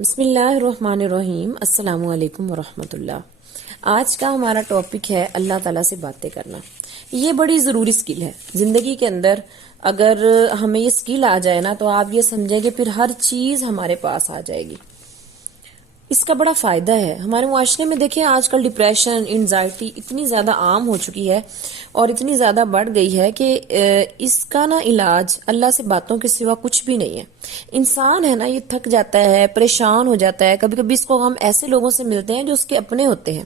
بسم اللہ الرحمن الرحیم۔ السلام علیکم ورحمۃ اللہ۔ آج کا ہمارا ٹاپک ہے اللہ تعالیٰ سے باتیں کرنا۔ یہ بڑی ضروری سکل ہے زندگی کے اندر۔ اگر ہمیں یہ سکل آ جائے نا تو آپ یہ سمجھیں کہ پھر ہر چیز ہمارے پاس آ جائے گی۔ اس کا بڑا فائدہ ہے ہمارے معاشرے میں۔ دیکھیں آج کل ڈپریشن، انزائٹی اتنی زیادہ عام ہو چکی ہے اور اتنی زیادہ بڑھ گئی ہے کہ اس کا نا علاج اللہ سے باتوں کے سوا کچھ بھی نہیں ہے۔ انسان ہے نا یہ تھک جاتا ہے، پریشان ہو جاتا ہے، کبھی کبھی اس کو ہم ایسے لوگوں سے ملتے ہیں جو اس کے اپنے ہوتے ہیں،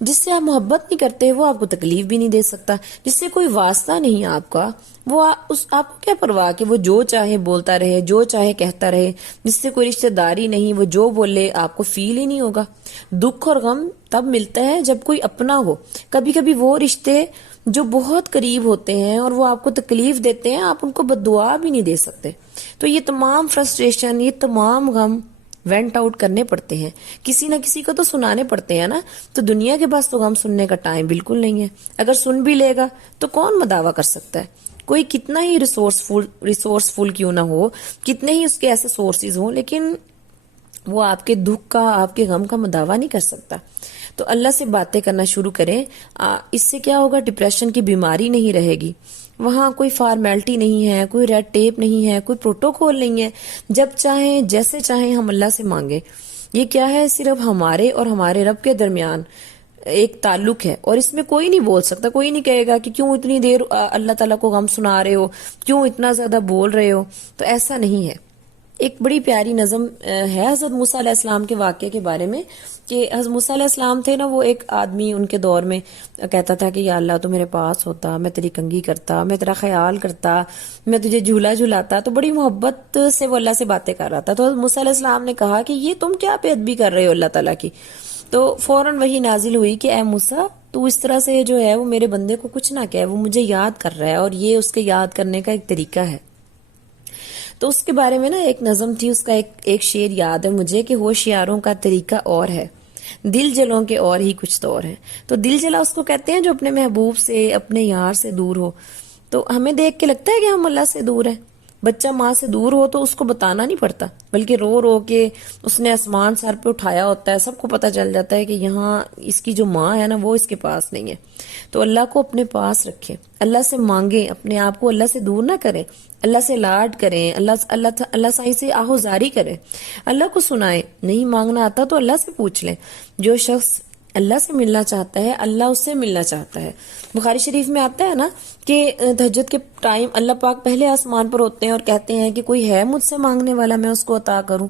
جس سے آپ محبت نہیں کرتے، وہ آپ کو تکلیف بھی نہیں دے سکتا، جس سے کوئی واسطہ نہیں آپ کا، وہ آپ کو کیا پرواہ کہ وہ جو چاہے بولتا رہے، جو چاہے کہتا رہے، جس سے کوئی رشتہ داری نہیں، وہ جو بولے آپ کو فیل ہی نہیں ہوگا۔ دکھ اور غم تب ملتا ہے جب کوئی اپنا ہو۔ کبھی کبھی وہ رشتے جو بہت قریب ہوتے ہیں اور وہ آپ کو تکلیف دیتے ہیں، آپ ان کو بددعا بھی نہیں دے سکتے۔ تو یہ تمام فرسٹریشن، یہ تمام غم وینٹ آؤٹ کرنے پڑتے ہیں، کسی نہ کسی کو تو سنانے پڑتے ہیں نا۔ تو دنیا کے پاس تو غم سننے کا ٹائم بالکل نہیں ہے۔ اگر سن بھی لے گا تو کون مداوع کر سکتا ہے؟ کوئی کتنا ہی ریسورسفل کیوں نہ ہو، کتنے ہی اس کے ایسے سورسز ہوں، لیکن وہ آپ کے دکھ کا، آپ کے غم کا مداوع نہیں کر سکتا۔ تو اللہ سے باتیں کرنا شروع کریں۔ اس سے کیا ہوگا؟ ڈپریشن کی بیماری نہیں رہے گی۔ وہاں کوئی فارمیلٹی نہیں ہے، کوئی ریڈ ٹیپ نہیں ہے، کوئی پروٹوکول نہیں ہے۔ جب چاہیں جیسے چاہیں ہم اللہ سے مانگیں۔ یہ کیا ہے؟ صرف ہمارے اور ہمارے رب کے درمیان ایک تعلق ہے، اور اس میں کوئی نہیں بول سکتا، کوئی نہیں کہے گا کہ کیوں اتنی دیر اللہ تعالیٰ کو غم سنا رہے ہو، کیوں اتنا زیادہ بول رہے ہو۔ تو ایسا نہیں ہے۔ ایک بڑی پیاری نظم ہے حضرت موسیٰ علیہ السلام کے واقعے کے بارے میں، کہ حضرت موسیٰ علیہ السلام تھے نا، وہ ایک آدمی ان کے دور میں کہتا تھا کہ یا اللہ تو میرے پاس ہوتا، میں تیری کنگھی کرتا، میں تیرا خیال کرتا، میں تجھے جھولا جھلاتا۔ تو بڑی محبت سے وہ اللہ سے باتیں کر رہا تھا۔ تو حضرت موسیٰ علیہ السلام نے کہا کہ یہ تم کیا بے ادبی کر رہے ہو اللہ تعالیٰ کی؟ تو فوراً وہی نازل ہوئی کہ اے موسیٰ تو اس طرح سے جو ہے وہ میرے بندے کو کچھ نہ کہے، وہ مجھے یاد کر رہا ہے اور یہ اس کے یاد کرنے کا ایک طریقہ ہے۔ تو اس کے بارے میں نا ایک نظم تھی، اس کا ایک شعر یاد ہے مجھے کہ ہوشیاروں کا طریقہ اور ہے، دل جلوں کے اور ہی کچھ طور ہیں۔ تو دل جلا اس کو کہتے ہیں جو اپنے محبوب سے، اپنے یار سے دور ہو۔ تو ہمیں دیکھ کے لگتا ہے کہ ہم اللہ سے دور ہیں۔ بچہ ماں سے دور ہو تو اس کو بتانا نہیں پڑتا، بلکہ رو رو کے اس نے آسمان سر پہ اٹھایا ہوتا ہے، سب کو پتہ چل جاتا ہے کہ یہاں اس کی جو ماں ہے نا وہ اس کے پاس نہیں ہے۔ تو اللہ کو اپنے پاس رکھیں، اللہ سے مانگیں، اپنے آپ کو اللہ سے دور نہ کریں، اللہ سے لاڈ کریں، اللہ سائیں سے آہوزاری کریں، اللہ کو سنائیں۔ نہیں مانگنا آتا تو اللہ سے پوچھ لیں۔ جو شخص اللہ سے ملنا چاہتا ہے، اللہ اس سے ملنا چاہتا ہے۔ بخاری شریف میں آتا ہے نا کہ تہجد کے ٹائم اللہ پاک پہلے آسمان پر ہوتے ہیں اور کہتے ہیں کہ کوئی ہے مجھ سے مانگنے والا، میں اس کو عطا کروں،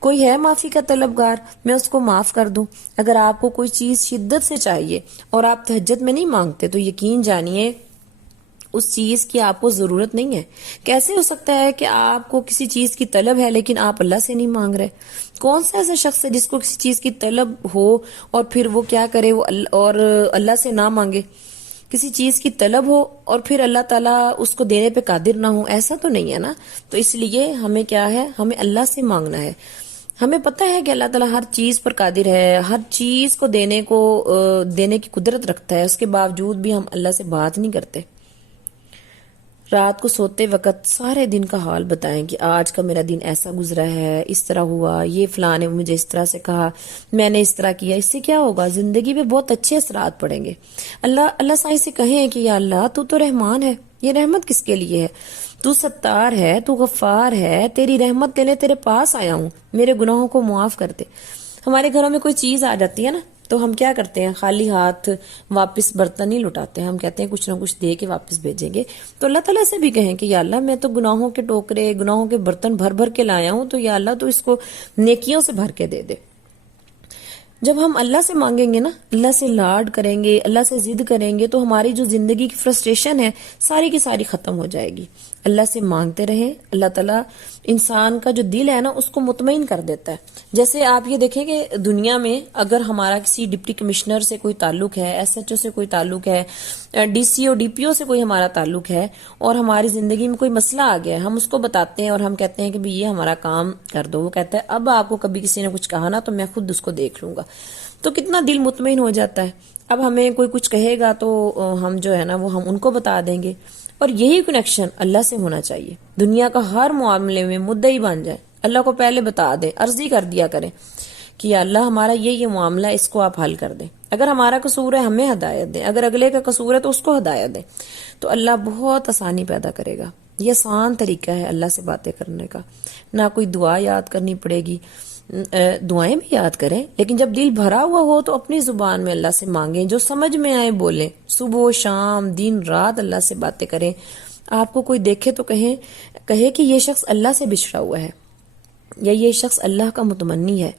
کوئی ہے معافی کا طلبگار، میں اس کو معاف کر دوں۔ اگر آپ کو کوئی چیز شدت سے چاہیے اور آپ تہجد میں نہیں مانگتے تو یقین جانیے اس چیز کی آپ کو ضرورت نہیں ہے۔ کیسے ہو سکتا ہے کہ آپ کو کسی چیز کی طلب ہے لیکن آپ اللہ سے نہیں مانگ رہے؟ کون سا ایسا شخص ہے جس کو کسی چیز کی طلب ہو اور پھر وہ کیا کرے، وہ اور اللہ سے نہ مانگے؟ کسی چیز کی طلب ہو اور پھر اللہ تعالیٰ اس کو دینے پہ قادر نہ ہو، ایسا تو نہیں ہے نا۔ تو اس لیے ہمیں کیا ہے؟ ہمیں اللہ سے مانگنا ہے۔ ہمیں پتہ ہے کہ اللہ تعالیٰ ہر چیز پر قادر ہے، ہر چیز کو دینے کی قدرت رکھتا ہے، اس کے باوجود بھی ہم اللہ سے بات نہیں کرتے۔ رات کو سوتے وقت سارے دن کا حال بتائیں کہ آج کا میرا دن ایسا گزرا ہے، اس طرح ہوا، یہ فلاں نے مجھے اس طرح سے کہا، میں نے اس طرح کیا۔ اس سے کیا ہوگا؟ زندگی پہ بہت اچھے اثرات پڑیں گے۔ اللہ سائیں سے کہیں کہ یا اللہ تو رحمان ہے، یہ رحمت کس کے لیے ہے؟ تو ستار ہے، تو غفار ہے، تیری رحمت لینے تیرے پاس آیا ہوں، میرے گناہوں کو معاف کر دے۔ ہمارے گھروں میں کوئی چیز آ جاتی ہے نا تو ہم کیا کرتے ہیں؟ خالی ہاتھ واپس برتن نہیں لوٹاتے، ہم کہتے ہیں کچھ نہ کچھ دے کے واپس بھیجیں گے۔ تو اللہ تعالیٰ سے بھی کہیں کہ یا اللہ میں تو گناہوں کے ٹوکرے، گناہوں کے برتن بھر بھر کے لایا ہوں، تو یا اللہ تو اس کو نیکیوں سے بھر کے دے دے۔ جب ہم اللہ سے مانگیں گے نا، اللہ سے لاڈ کریں گے، اللہ سے ضد کریں گے، تو ہماری جو زندگی کی فرسٹریشن ہے ساری کی ساری ختم ہو جائے گی۔ اللہ سے مانگتے رہیں، اللہ تعالیٰ انسان کا جو دل ہے نا اس کو مطمئن کر دیتا ہے۔ جیسے آپ یہ دیکھیں کہ دنیا میں اگر ہمارا کسی ڈپٹی کمشنر سے کوئی تعلق ہے، ایس ایچ او سے کوئی تعلق ہے، D C O D P او سے کوئی ہمارا تعلق ہے، اور ہماری زندگی میں کوئی مسئلہ آ گیا ہے، ہم اس کو بتاتے ہیں اور ہم کہتے ہیں کہ بھی یہ ہمارا کام کر دو، وہ کہتا ہے اب آپ کو کبھی کسی نے کچھ کہا نا تو میں خود اس کو دیکھ لوں گا، تو کتنا دل مطمئن ہو جاتا ہے۔ اب ہمیں کوئی کچھ کہے گا تو ہم جو ہے نا وہ ہم ان کو بتا دیں گے۔ اور یہی کنیکشن اللہ سے ہونا چاہیے۔ دنیا کا ہر معاملے میں مدعی بن جائے، اللہ کو پہلے بتا دیں، عرضی کر دیا کریں کہ یا اللہ ہمارا یہ معاملہ ہے، اس کو آپ حل کر دیں۔ اگر ہمارا قصور ہے ہمیں ہدایت دیں، اگر اگلے کا قصور ہے تو اس کو ہدایت دیں، تو اللہ بہت آسانی پیدا کرے گا۔ یہ آسان طریقہ ہے اللہ سے باتیں کرنے کا، نہ کوئی دعا یاد کرنی پڑے گی۔ دعائیں بھی یاد کریں، لیکن جب دل بھرا ہوا ہو تو اپنی زبان میں اللہ سے مانگیں، جو سمجھ میں آئے بولیں، صبح و شام دن رات اللہ سے باتیں کریں۔ آپ کو کوئی دیکھے تو کہے کہ یہ شخص اللہ سے بچھڑا ہوا ہے، یا یہ شخص اللہ کا متمنی ہے،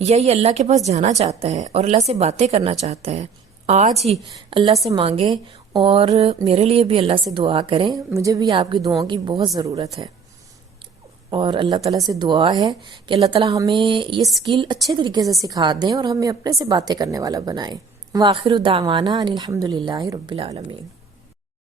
یا یہ اللہ کے پاس جانا چاہتا ہے اور اللہ سے باتیں کرنا چاہتا ہے، آج ہی اللہ سے مانگیں اور میرے لیے بھی اللہ سے دعا کریں۔ مجھے بھی آپ کی دعاؤں کی بہت ضرورت ہے، اور اللہ تعالیٰ سے دعا ہے کہ اللہ تعالیٰ ہمیں یہ سکل اچھے طریقے سے سکھا دیں اور ہمیں اپنے سے باتیں کرنے والا بنائیں۔ وآخر دعوانا ان الحمد للہ رب العالمین۔